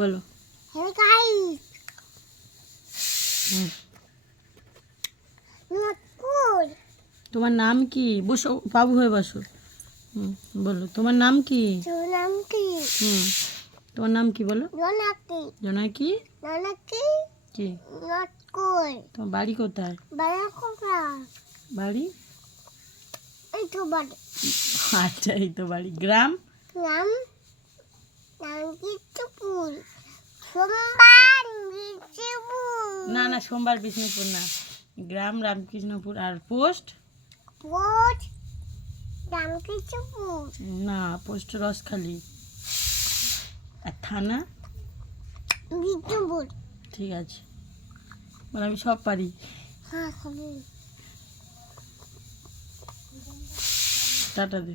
বলো। Hello guys, নটকুল। তোমার নাম কি? বসো, বাবু হয়ে বসো। বলো তোমার নাম কি? তোর নাম কি? তোমার নাম কি বলো? জোনাকি। জোনাকি জোনাকি কি? নটকুল। তোমার বাড়ি কোথায়? বারাকোপা। বাড়ি? এই তো বাড়ি। আচ্ছা, এই তো বাড়ি। গ্রাম? নাম নাঙ্গিচুপুর। সোমবার বিচুপুর। না না, সোমবার বিষ্ণুপুর না। গ্রাম রামকৃষ্ণপুর। আর পোস্ট? পোস্ট রামকৃষ্ণপুর। না, পোস্ট রসখালি। আর থানা? বিচুপুর। ঠিক আছে, মানে আমি সব পারি। হ্যাঁ, খাবো। টাটা দে।